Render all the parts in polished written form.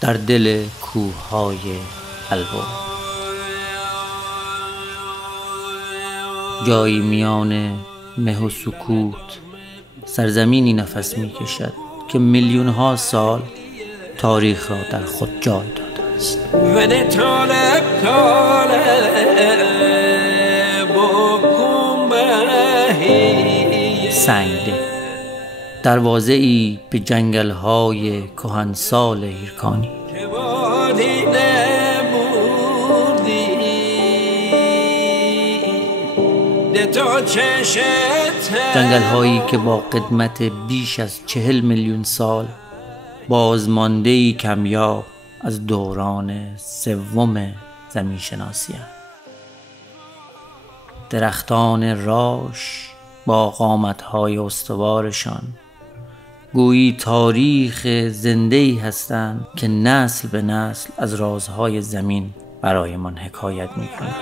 در دل کوههای البرز، جایی میان مه و سکوت، سرزمینی نفس می کشد که میلیون ها سال تاریخ را در خود جای داده است. سنگده، دروازه‌ای به جنگل‌های کهنسال هیرکانی، جنگل‌هایی که با قدمت بیش از 40 میلیون سال بازمانده‌ای کمیاب از دوران سوم زمین شناسی هستند. درختان راش با قامت‌های استوارشان گویی تاریخ زنده‌ای هستند که نسل به نسل از رازهای زمین برایمان حکایت می‌کنند.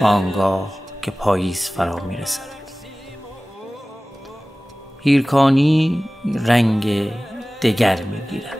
آنگاه که پاییز فرا می‌رسد، هیرکانی رنگ دگر می‌گیرد.